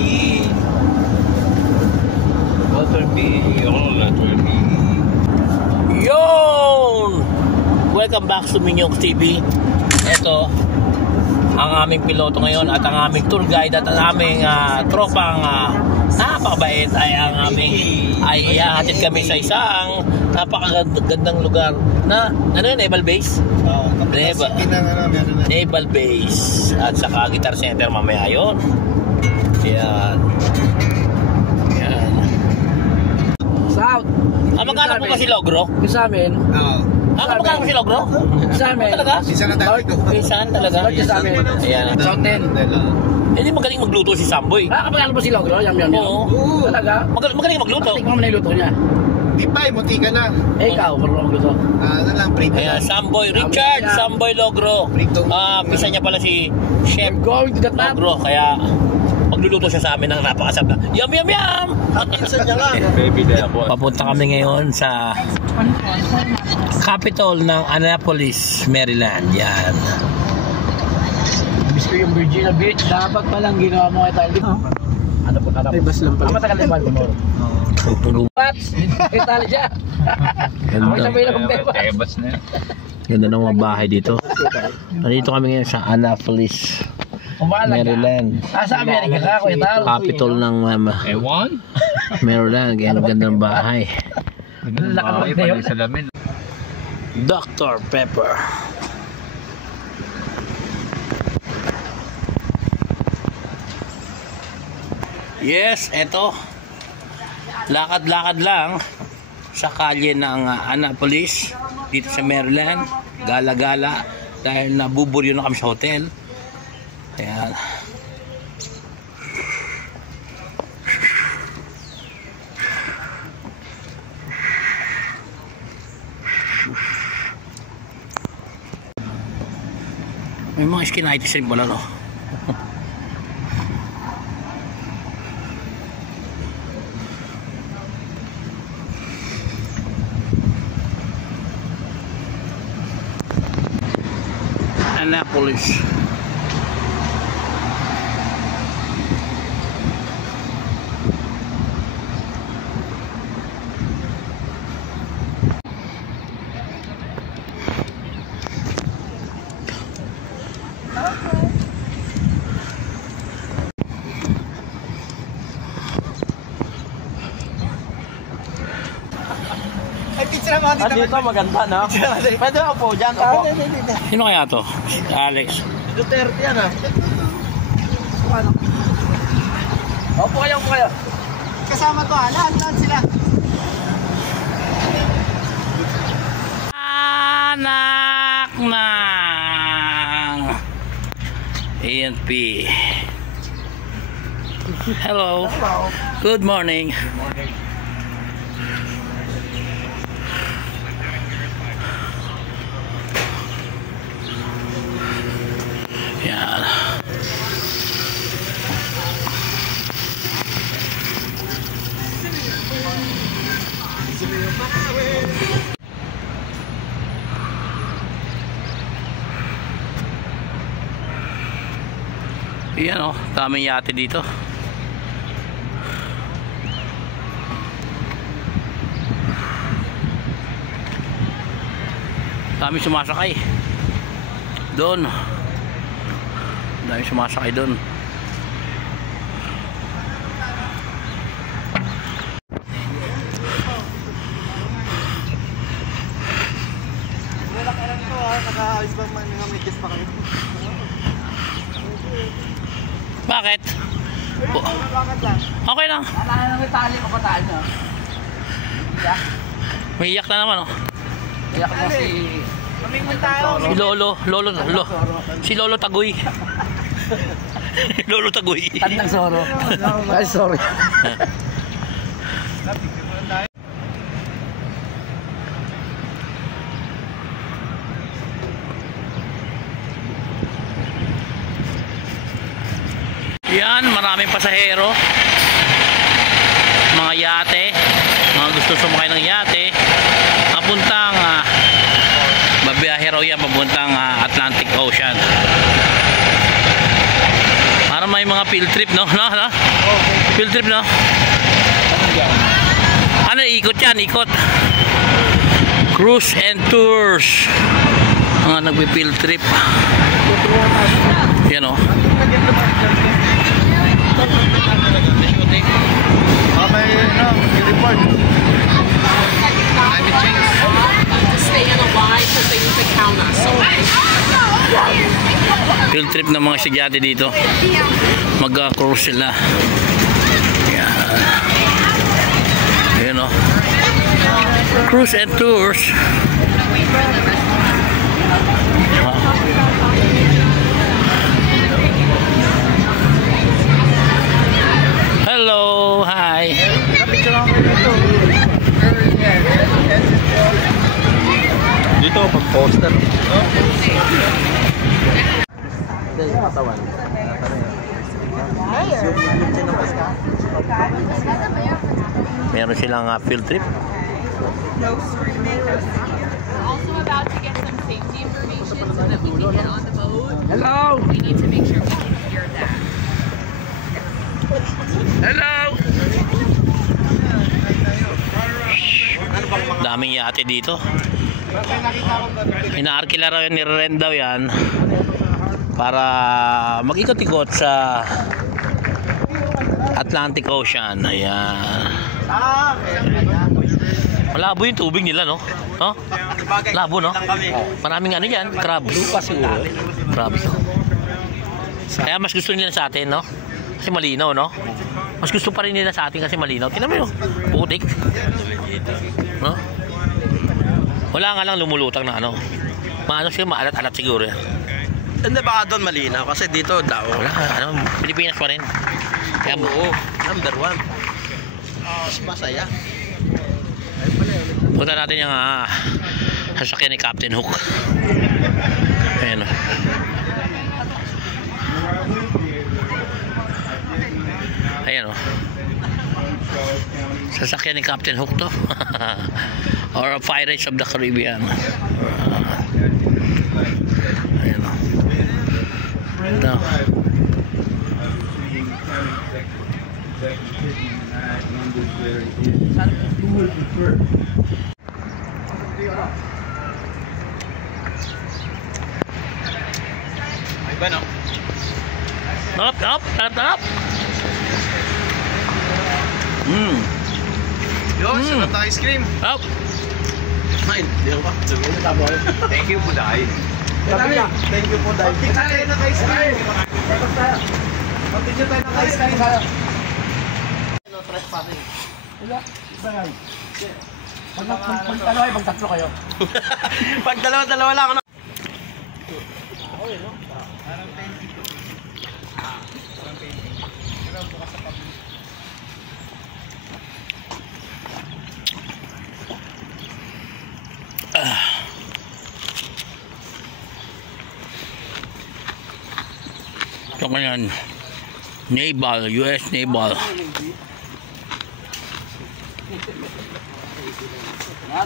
me. Water me, all water me. Yon! Welcome back to Minyok TV. Ito ang aming piloto ngayon at ang aming tour guide at ang aming tropang napakabait ay ang aming ay ihahatid kami sa isang napakagandang lugar na ano yun, Naval Base? Naval Base at saka Guitar Center mamaya yun. Yan. Yan. South. Magkano po ba si Logro? Sa amin. Magkano po si Logro? Sa amin. Talaga? Isa lang tayo ito. Saan talaga? Sa amin. Ayan. South din. Hindi magaling magluto si Samboy. Kapag po si Logro? Yum. Oo. Talaga? Magaling magluto. Tingnan mo na yung luto niya. Di pa, muti ka na. Ikaw, marunong magluto. Ano lang, prito. Ayan, Samboy. Richard Samboy Logro. Pisa niya pala si Chef Going to the top. Logro. Kaya magluluto siya sa amin ng napakasarap na yum! Isa niya lang. Papunta kami ngayon sa capital ng Annapolis, Maryland. Yan. Miss ko yung Virginia Beach. Dapat palang ginawa mo kay tayo. Ano po tatapos? Ay, bas lang pala. Matagal na ba mo? Pats! Itali siya. Tebas na yan. Ganda ng mga bahay dito. Nandito kami ngayon sa Annapolis, Maryland. Sa Amerika ka, Kuya Tal. Capital ng Maryland. Ang gandang bahay. Dr. Pepper. Yes, eto. Lakad-lakad lang sa kalye ng Annapolis dito sa Maryland. Gala-gala dahil nabuburyo na kami sa hotel. Ayan. May mga skinitis rin pala, no? Annapolis. Dito maganda, no? Pwede ako po dyan. Opo. Sino kaya to? Alex. Duterte yan, ah. Opo kayo. Kasama to, lahat sila. Anak ng ANP. Hello. Good morning. Yan. Yan, oh, daming yate dito. Daming sumasakay doon. Dahil sumasakay doon. Nakaalis ba mga medyas pa kayo? Bakit? Okay lang. Alala na tali ko pataan na. May iyak na naman, oh. Iyak na Si Lolo Tagoy. Lolo Tagoy. Tandang Soro. Ay, sorry. Yan, maraming pasahero. Mga yate, mga gusto sumakay ng yate. Papuntang babiyahe raw yan papuntang Atlantic Ocean. Para may mga field trip, no? No? Field trip, no? Ano, ikot yan, ikot. Cruise and tours. Mga nagpi-field trip. Yan, o. report. Climate change. To stay in a line because they need to count us, okay? Field trip ng mga estudyante dito. Mag-cruise sila. Yan. Ayan, o. Cruise and tours. Hello, hi. Dito pag poster. Meron silang field trip. We're also about to get some safety information so that we can get on the boat. Hello! We need to make sure we can hear that. Hello! Daming yate dito. Inaarkila raw yan, nire-rent daw yan para mag-ikot-ikot sa Atlantic Ocean. Ayan. Malabo yung tubig nila, no? No? Labo, no? Maraming ano yan, crabs. Lupa siguro. Crabs. Kaya mas gusto nila sa atin, no? Kasi malinaw, no? Mas gusto pa rin nila sa atin kasi malinaw. Tingnan mo yun, putik. No? Wala nga lang lumulutang na ano. Maano siya, maalat-alat siguro yan. Hindi baka doon malinaw kasi dito daw. Wala, ano, Pilipinas pa rin. Kaya Oo, number 1. Mas masaya. punta natin yung sasakyan ni Captain Hook. Ayan, o. Ayan, o. Sasakyan ni Captain Hook to. Or Pirates of the Caribbean. Ayan, o. Ito. Iba no? Up. Yun, sarap na ice cream. Up. Fine, di ba? Thank you po dahil. Thank you po dahil. Pagpicture tayo ng ice cream. Pagpicture tayo ng ice cream. Pag tatlo kayo. Pag dalawa lang ano? Ito kanyan, Naval, US Naval.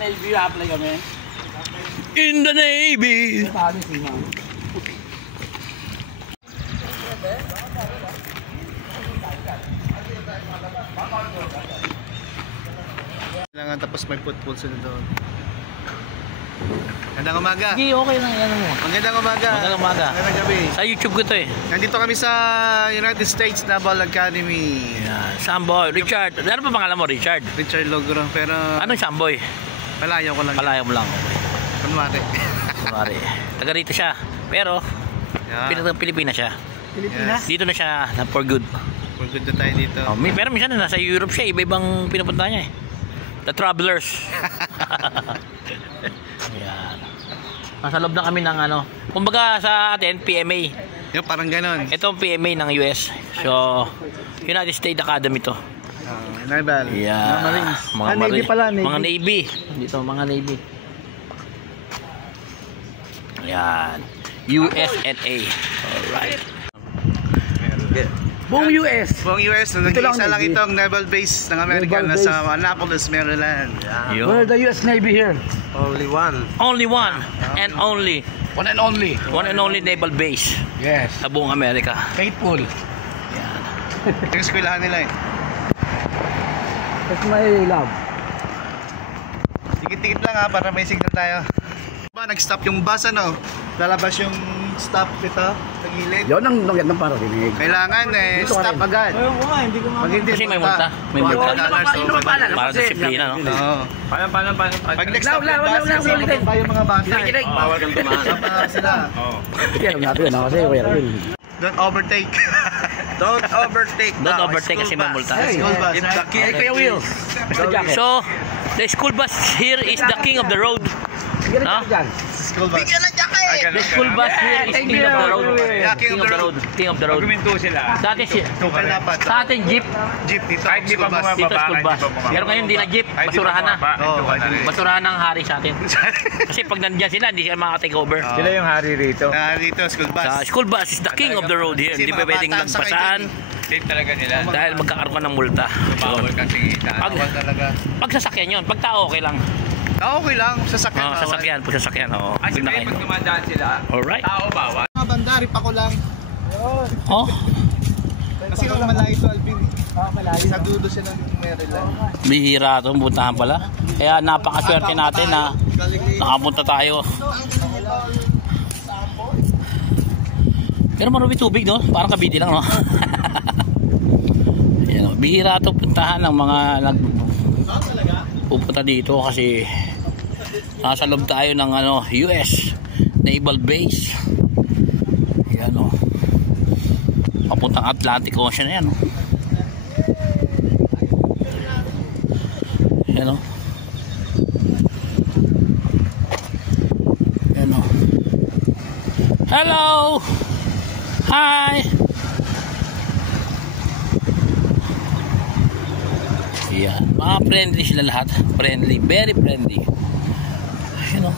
Navy apply kami. In the Navy. Paano si ma'am? Kailangan tapos may football sila doon. Magandang umaga. Hindi, okay lang yan mo. Magandang umaga. Magandang umaga. Magandang gabi. Sa YouTube ko to eh. Nandito kami sa United States Naval Academy. Yan. Samboy, Richard. Ano pa pangalan mo, Richard? Richard Logro, pero Anong Samboy? malayo ko lang. Kalayo mo lang. Kunwari. Kunwari. Taga rito siya. Pero, Pilipinas siya. Pilipinas? Dito na siya for good. For good na tayo dito. Oh, pero minsan nasa Europe siya. Iba-ibang pinupunta niya eh. The Travelers. Yan. Nasa loob na kami ng ano. Kumbaga sa atin, PMA. Yung parang ganon. Ito ang PMA ng US. So, United States Academy to. Naval. Yeah. Mga Marines. Mga Navy pala, Navy. Mga Navy. Dito, mga Navy. Ayan. USNA. Alright. Buong US. Buong US, Ito lang nag-iisa lang Navy. itong naval base ng Amerika Naval nasa base. Annapolis, Maryland. Yun. Where the US Navy here? Only one. Only one and only. One and only. One and only naval base Yes. sa buong Amerika. Faithful. Yung eskwelahan nila eh. Tapos may love. Dikit-dikit lang ha, para may signal tayo. Nag-stop yung bus ano? Lalabas yung stop dito sa gilid. Yun ang gandang para dinig. Kailangan stop agad. Pag hindi Kasi may multa. May multa. $200. Para sa disiplina, no? Oo. Paano? Pag nag-stop yung bus, sasabot pa yung mga bata. Bawal kang tumahan. Stop na sila. Kaya alam natin yun, kasi kuya Will. Don't overtake. Don't overtake the Don't overtake kasi school may bus. multa. School bus. If the king, Kuya Will. So, the school bus here is the king of the road. Sige No? na dyan. School bus. The school bus here is king of the road. Yeah, King of the road. King of the road. Argumento sila. Dati Tukal dapat. sa atin jeep, Jeep dito. Kahit di pa School bus. bumaba. dito school bus. Pero ngayon di na jeep, basurahan na. Oo, Basurahan ng hari sa atin. Kasi pag nandiyan sila, hindi sila makaka-take over. Sila yung hari rito. Dito, school bus. Sa school bus is the king of the road here. Kasi Hindi pa mga pwedeng bata ang sakay magpasaan Safe talaga nila. dahil magkakaroon ka ng multa. Bawal kang tingita. Pag, Bawal talaga. pag sasakyan yun, pag tao okay lang. Okay lang, sasakyan. Oh, sasakyan, pag sasakyan. Oh, Kasi pag dumadaan sila, alright. tao bawal. Mga banda, ripa ko lang. Oh, Kasi kung malayo to, Alvin. Sa dulo siya ng Maryland. bihira ito, puntahan pala. Kaya napakaswerte natin na nakapunta tayo. Pero marami tubig, no? Parang Cavite lang, no? Ayan, bihira ito puntahan ng mga pupunta dito kasi nasa loob tayo ng US Naval Base. Ayan, no? Papuntang Atlantic Ocean yan, no? Ayan, no? Ayan, no? Hello! Hi! Ayan, mga friendly sila lahat. Friendly, very friendly. Ayan, no?